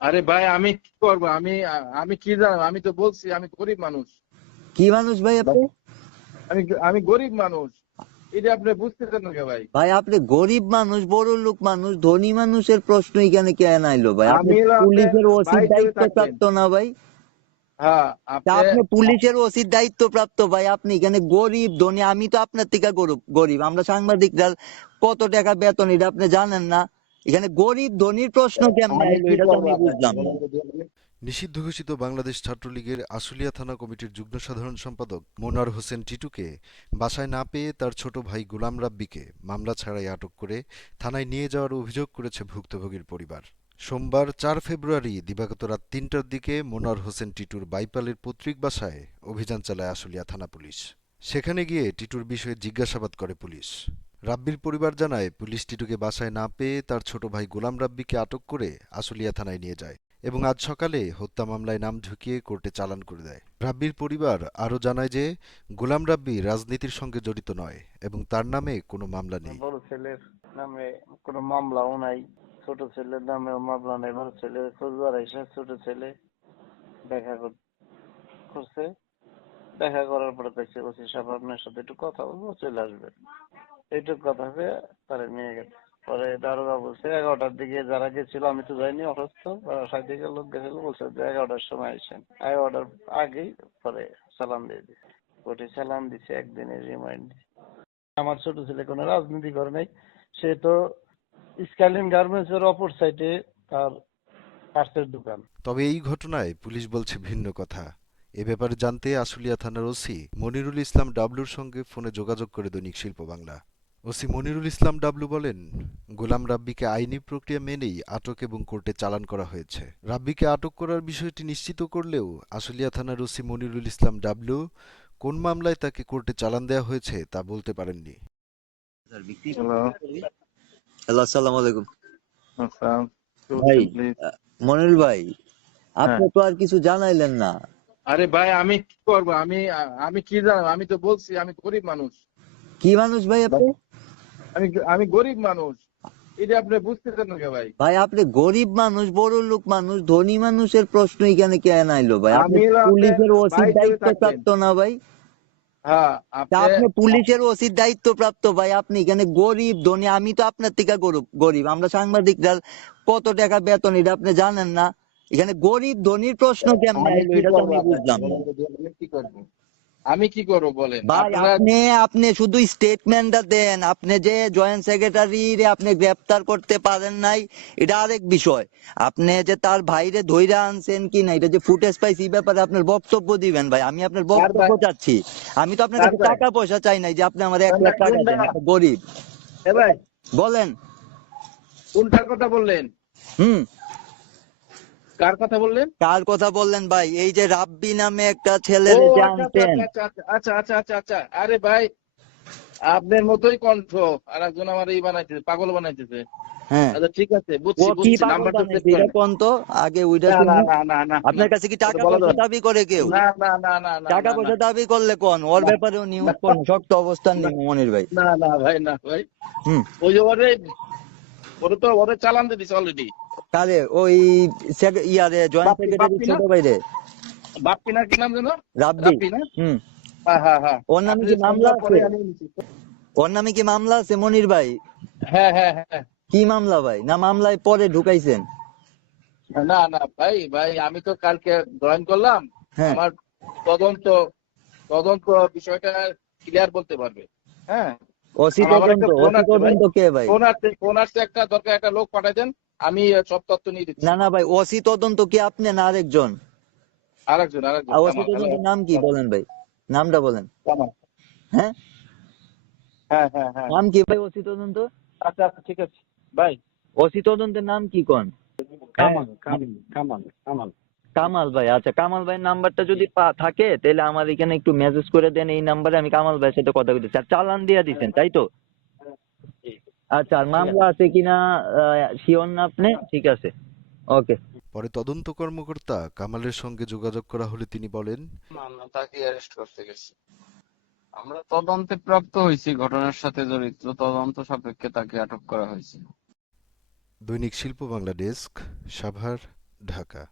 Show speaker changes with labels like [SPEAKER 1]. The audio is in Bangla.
[SPEAKER 1] আরে ভাই আমি কি করব? আমি আমি কি জানো? আমি তো বলছি আমি গরিব মানুষ।
[SPEAKER 2] কি মানুষ ভাই আপনি?
[SPEAKER 1] আমি আমি গরিব মানুষ। এটা আপনি বুঝতেছেন না ভাই?
[SPEAKER 2] ভাই আপনি গরিব মানুষ বড় লোক মানুষ ধনী মানুষের প্রশ্ন এখানে কেন আইলো ভাই? আপনি
[SPEAKER 1] আমি
[SPEAKER 2] পুলিশের ওসির দায়িত্ব প্রাপ্ত না ভাই।
[SPEAKER 1] হ্যাঁ আপনি
[SPEAKER 2] আপনি পুলিশের ওসির দায়িত্ব প্রাপ্ত ভাই আপনি এখানে গরিব ধনী আমি তো আপনার থেকে গরিব গরিব। আমরা সাংবাদিকরা কত টাকা বেতন এটা আপনি জানেন না? এখানে গরিব ধনীর প্রশ্ন কেমন
[SPEAKER 1] আমি
[SPEAKER 2] আইলো
[SPEAKER 1] কি
[SPEAKER 2] এটা তো
[SPEAKER 1] করব
[SPEAKER 2] আমি বুঝলাম?
[SPEAKER 3] নিষিদ্ধ ঘোষিত বাংলাদেশ ছাত্রলীগের আশুলিয়া থানা কমিটির যুগ্ম সাধারণ সম্পাদক মোনার হোসেন টিটুকে বাসায় না পেয়ে তার ছোট ভাই গোলাম রাব্বিকে মামলা ছাড়াই আটক করে থানায় নিয়ে যাওয়ার অভিযোগ করেছে ভুক্তভোগীর পরিবার। সোমবার চার ফেব্রুয়ারি দিবাগত রাত তিনটার দিকে মোনার হোসেন টিটুর বাইপালের পৈতৃক বাসায় অভিযান চালায় আশুলিয়া থানা পুলিশ। সেখানে গিয়ে টিটুর বিষয়ে জিজ্ঞাসাবাদ করে পুলিশ। রাব্বির পরিবার জানায়, পুলিশ টিটুকে বাসায় না পেয়ে তার ছোট ভাই গোলাম রাব্বিকে আটক করে আশুলিয়া থানায় নিয়ে যায় এবং আজ সকালে হত্যা মামলায় নাম ঢুকিয়ে কোর্টে চালান করে দেয়। রাব্বির পরিবার আরও জানায় যে, গোলাম রাব্বি রাজনীতির সঙ্গে জড়িত নয় এবং তার নামে কোনো মামলা নেই।
[SPEAKER 4] বড় ছেলের নামে কোনো মামলাও নাই। ছোট ছেলের নামে মামলা নেই। বড় ছেলে ছোট ছেলে দেখা কর- করছে। দেখা করার পরে দেখছে বলছি, সাহেব, আপনার সাথে একটু কথা বলব, চলে আসবেন। এইটুকু কথা হয়ে তারা নিয়ে গেছে। পরে দারোগা বলছে, এগারোটার দিকে যারা গেছিল, আমি তো যাইনি, অসুস্থ। বাসায় থেকে লোক গেছিল, বলছে যে এগারোটার সময় আসেন। এগারোটার আগেই পরে সালাম দিয়ে দিছে। কোর্টে সালাম দিছে একদিনের রিমাইন্ড আমার ছোট ছেলে কোনো রাজনীতি করে নাই। সে তো স্কাইলিন গার্মেন্টস এর অপর সাইডে তার পার্সের দোকান।
[SPEAKER 3] তবে এই ঘটনায় পুলিশ বলছে ভিন্ন কথা। এ ব্যাপারে জানতে আশুলিয়া থানার ওসি মনিরুল ইসলাম ডাবলুর সঙ্গে ফোনে যোগাযোগ করে দৈনিক শিল্প বাংলা। ওসি মনিরুল ইসলাম ডাবলু বলেন গোলাম রাব্বিকে আইনি প্রক্রিয়া মেনেই আটক এবং কোর্টে চালান করা হয়েছে। রাব্বিকে আটক করার বিষয়টি নিশ্চিত করলেও আশুলিয়া থানার ওসি মনিরুল ইসলাম ডাবলু কোন মামলায় তাকে কোর্টে চালান দেওয়া হয়েছে তা বলতে পারেননি।
[SPEAKER 1] হ্যালো
[SPEAKER 2] আসসালামু আলাইকুম। ভাই মনিরুল ভাই আপনি
[SPEAKER 1] হ্যাঁ।
[SPEAKER 2] তো আর কিছু জানাইলেন না।
[SPEAKER 1] আরে ভাই আমি কি করব? আমি আমি কি জানো আমি তো বলছি আমি গরিব মানুষ।
[SPEAKER 2] কি মানুষ ভাই আপনি?
[SPEAKER 1] আমি আমি গরিব মানুষ। এটা আপনি বুঝতেছেন না ভাই?
[SPEAKER 2] ভাই আপনি গরিব মানুষ বড় লোক মানুষ ধনী মানুষের প্রশ্ন এখানে কেন আইলো ভাই? আপনি
[SPEAKER 1] আমি হলো আপনার
[SPEAKER 2] পুলিশের ওসির দায়িত্ব প্রাপ্ত না ভাই।
[SPEAKER 1] হ্যাঁ আপনি
[SPEAKER 2] আপনি পুলিশের ওসির দায়িত্ব প্রাপ্ত ভাই। আপনি এখানে গরিব ধনী আমি তো আপনার থেকে গরিব গরিব। আমরা সাংবাদিকরা কত টাকা বেতন এটা আপনি জানেন না। এখানে গরিব ধনীর প্রশ্ন কেমন
[SPEAKER 1] আমি
[SPEAKER 2] এটা তো আমি বুঝলাম। না
[SPEAKER 1] আমি কি করব বলেন?
[SPEAKER 2] ভাই আপনি আপনি শুধু স্টেটমেন্টটা দেন। আপনি যে জয়েন্ট সেক্রেটারি রে আপনি গ্রেফতার করতে পারেন নাই এটা আরেক বিষয়। আপনি যে তার ভাইরে ধইরা আনছেন কি না এটা যে ফুটেজ পাইছি এই ব্যাপারে আপনার বক্তব্য দিবেন ভাই। আমি আপনার বক্তব্য চাচ্ছি। আমি তো আপনার কাছে টাকা পয়সা চাই নাই যে আপনি আমার এক লাখ টাকা দেন গরিব।
[SPEAKER 1] এ ভাই
[SPEAKER 2] বলেন।
[SPEAKER 1] কোনটার কথা বললেন?
[SPEAKER 2] হুম।
[SPEAKER 1] কার কথা বললেন?
[SPEAKER 2] কার কথা বললেন ভাই? এই যে রাব্বি নামে একটা ছেলের যে
[SPEAKER 1] আচ্ছা আচ্ছা আচ্ছা আচ্ছা আচ্ছা আচ্ছা আচ্ছা আরে ভাই আপনার মতোই কণ্ঠ। আর একজন আমার এই বানাইতেছে পাগল বানাইতেছে।
[SPEAKER 2] হ্যাঁ।
[SPEAKER 1] আচ্ছা ঠিক আছে বুঝছি বুঝছি নাম্বারটা সেভ
[SPEAKER 2] বানাইছে
[SPEAKER 1] করেন।
[SPEAKER 2] কোন তো আগে ওইটা
[SPEAKER 1] না না না
[SPEAKER 2] আপনার কাছে কি টাকা
[SPEAKER 1] এটা
[SPEAKER 2] পয়সা দাবি করে কেউ?
[SPEAKER 1] না না না না না
[SPEAKER 2] টাকা পয়সা দাবি করলে কোন? ওর নিউজ। কোন শক্ত অবস্থান নেই মনির ভাই।
[SPEAKER 1] না না ভাই না ভাই।
[SPEAKER 2] হুম।
[SPEAKER 1] ওই যে ওরে ওরে তো ওরে চালান দিছে অলরেডি
[SPEAKER 2] কারে ওই ইয়ারে জয়েন্ট সেক্রেটারি ছোট ভাই রে
[SPEAKER 1] বাপ্পি না কি নাম যেন?
[SPEAKER 2] রাব্বি। হুম।
[SPEAKER 1] হ্যাঁ হ্যাঁ হ্যাঁ।
[SPEAKER 2] ওর নামে কি মামলা আছে? ওর নামে কি মামলা আছে মনির ভাই?
[SPEAKER 1] হ্যাঁ হ্যাঁ হ্যাঁ।
[SPEAKER 2] কি মামলা ভাই? না মামলায় পরে ঢুকাইছেন?
[SPEAKER 1] না না ভাই ভাই আমি তো কালকে জয়েন করলাম।
[SPEAKER 2] হ্যাঁ।
[SPEAKER 1] আমার তদন্ত তদন্ত বিষয়টা ক্লিয়ার বলতে পারবে। হ্যাঁ?
[SPEAKER 2] ওসি তদন্ত ওসি তদন্ত কে ভাই?
[SPEAKER 1] কোন আসছে একটা দরকার একটা লোক পাঠাই দেন আমি সব তথ্য নিয়ে দিচ্ছি।
[SPEAKER 2] না না ভাই ওসি তদন্ত কি আপনি না আরেকজন? ওসি নাম কি? বলেন ভাই নামটা বলেন। হ্যাঁ?
[SPEAKER 1] হ্যাঁ হ্যাঁ হ্যাঁ।
[SPEAKER 2] নাম কি ভাই ওসি তদন্ত?
[SPEAKER 1] আচ্ছা আচ্ছা ঠিক আছে। ভাই।
[SPEAKER 2] ওসি তদন্তের নাম কি কোন?
[SPEAKER 4] কামাল কামাল কামাল।
[SPEAKER 2] কামাল ভাই আচ্ছা কামাল ভাইয়ের নাম্বারটা যদি পা- থাকে তাহলে আমার এখানে একটু মেসেজ করে দেন এই নাম্বারে আমি কামাল ভাইয়ের সাথে কথা বলতেছি। আর চালান দিয়ে দিচ্ছেন তাই তো? আচ্ছা আর মামলা আছে কিনা শিওর না আপনি? ঠিক আছে। ওকে
[SPEAKER 3] পরে তদন্ত কর্মকর্তা কামালের সঙ্গে যোগাযোগ করা হলে তিনি বলেন
[SPEAKER 5] মামলা তাকে অ্যারেস্ট করতে গেছে। আমরা তদন্তে প্রাপ্ত হয়েছি ঘটনার সাথে জড়িত তদন্ত সাপেক্ষে তাকে আটক করা হয়েছে।
[SPEAKER 3] দৈনিক শিল্প বাংলা ডেস্ক সাভার ঢাকা।